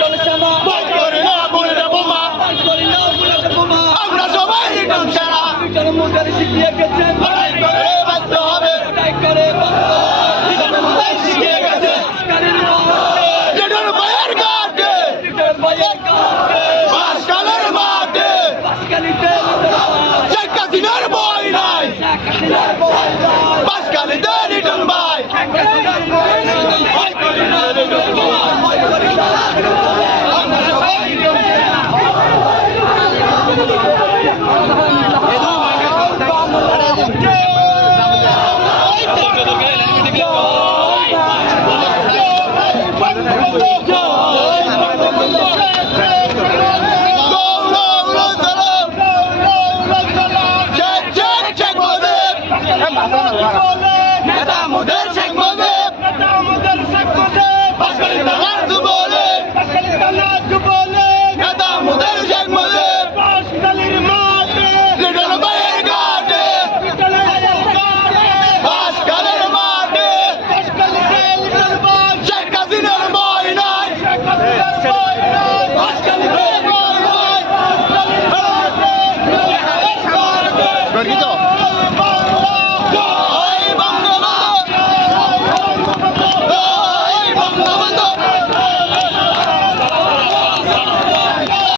লিটন শ্যামা করে না বুলেট বোমা করি না বুলেট বোমা আমরা সবাই লিটন ছাড়া লিটন মুখের শিখিয়ে গেছেন লড়াই করে বাঁচতে হবে লড়াই করে লিটন ভাই শিখিয়ে গেছে লিটন ভাইয়ের ঘাটে লিটন ভাইয়ের কাছে বাসকালের মাঠে বাসকালিতে শেখ হাসিনার বই নাই শেখ হাসিনার বই নাই বাসকালিতে লিটন ভাই শেখ হাসিনার বই নাই ভয় করি না লিটন বোমা ভয় করি না আমরা সবাই লিটন ছাড়া নেতা মোদের শেখ মুজিব বাসকালিতে নাচ বলে নেতা মোদের শেখ মুজিব লিটন ভাইয়ের ঘাটে বাসকালের মাঠে শেখ হাসিনার বই নাই বাসকালিতে বই নাই গর্বিত